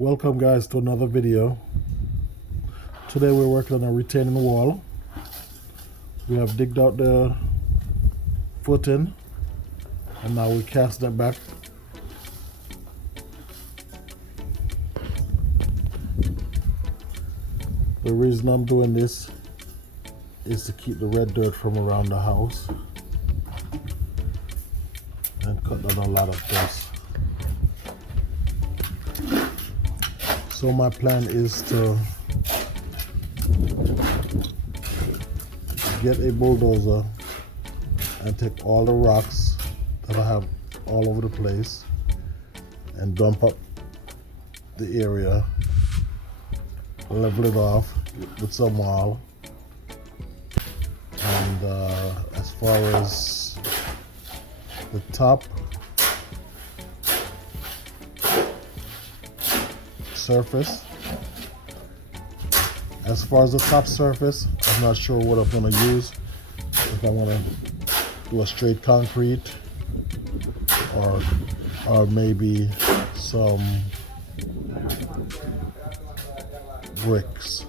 Welcome guys to another video. Today we're working on a retaining wall. We have digged out the footing and now we cast that back. The reason I'm doing this is to keep the red dirt from around the house and cut down a lot of dust. So my plan is to get a bulldozer and take all the rocks that I have all over the place and dump up the area, level it off with some wall, and as far as the top surface, I'm not sure what I'm going to use, if I'm going to do a straight concrete or maybe some bricks.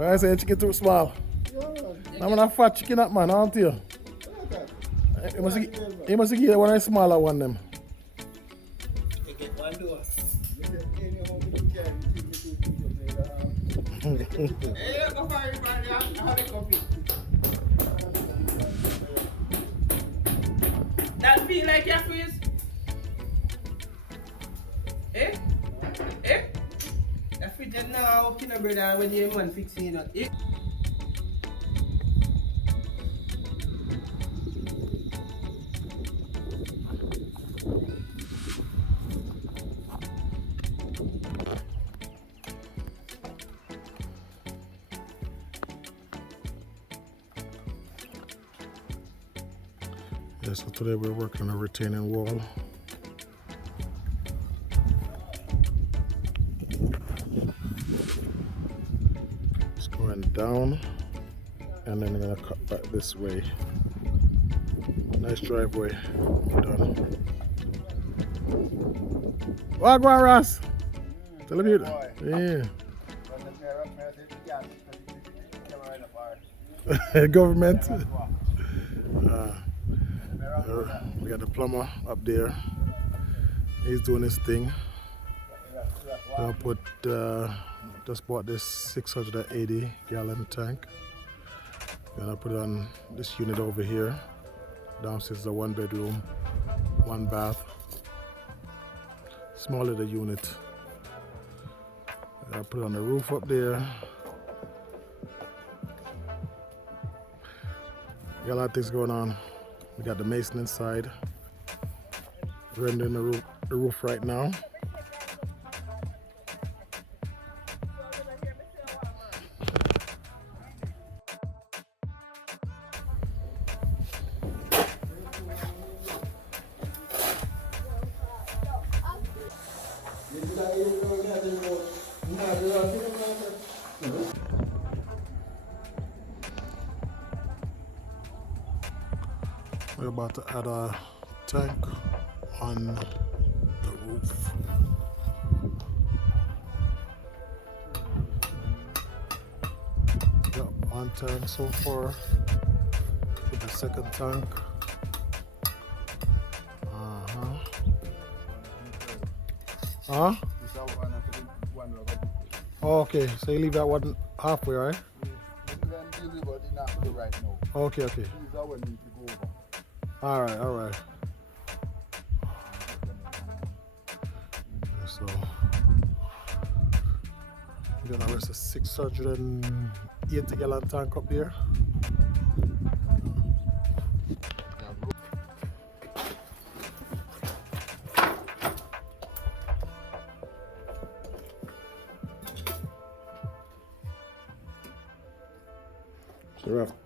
I say chicken too small. I'm a fat chicken up, man, aren't you? You must get one of the smaller one them. That feel like your face? Eh? Eh? That fit just now, killer brother, when you man fixing it. Eh? Yeah, so today we're working on a retaining wall. It's going down and then I'm gonna cut back this way. Nice driveway. Done. Oh, go on, Ross. Tell him you. Yeah. Government. We got the plumber up there. He's doing his thing. I put just bought this 680 gallon tank. Gonna put it on this unit over here. Downstairs is a 1 bedroom, 1 bath. Small little unit. I put it on the roof up there. We got a lot of things going on. We got the mason inside, rendering the roof right now. We're about to add a tank on the roof. Got 1 tank so far. With the second tank. Huh? Oh, okay, so you leave that one halfway, right? Okay, okay. Alright, alright. So we're gonna rest a 680 gallon tank up there.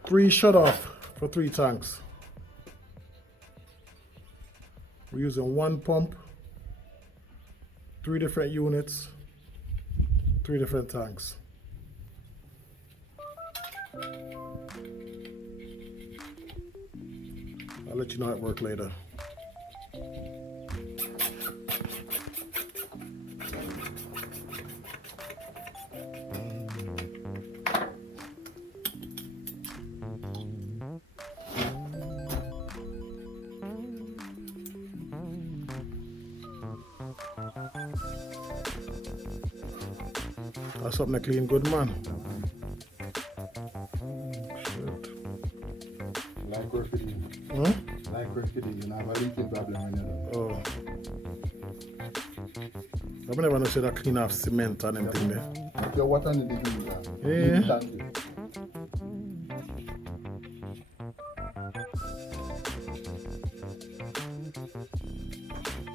3 shut off for 3 tanks. We're using 1 pump, 3 different units, 3 different tanks. I'll let you know how it works later. That's something to clean good, man. Shit. Like graffiti. Like graffiti, you know, have a leaking problem when you do. Oh. I've never know that clean off cement and everything there. If your water need to do that. Yeah.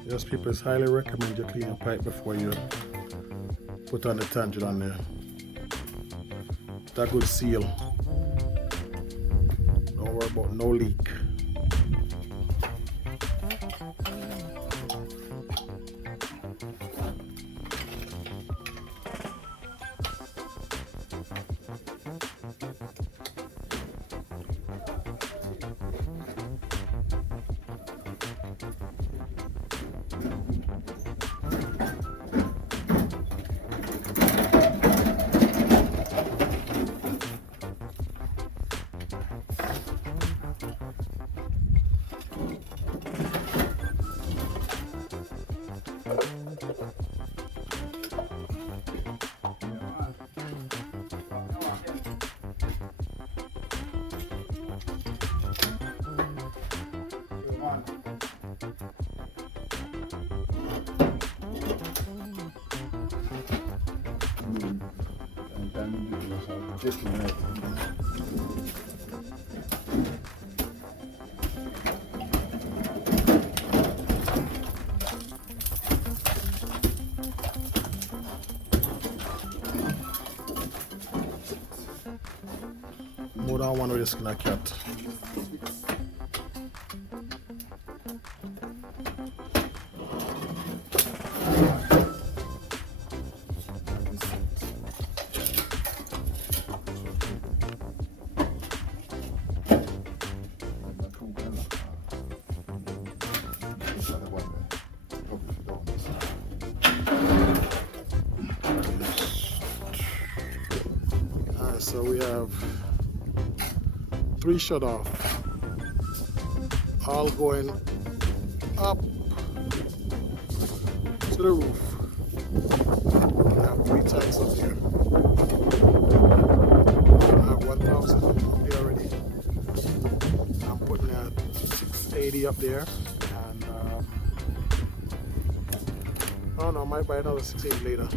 Yes, people, it's highly recommend you clean your pipe before you put on the tangent on there. That good seal. Don't worry about no leak. More than one with the skin of cat. Alright, so we have 3 shut off, all going up to the roof. We have 3 tanks up here. I have 1,000 up there already. I'm putting that 680 up there, and I don't know, I might buy another 680 later.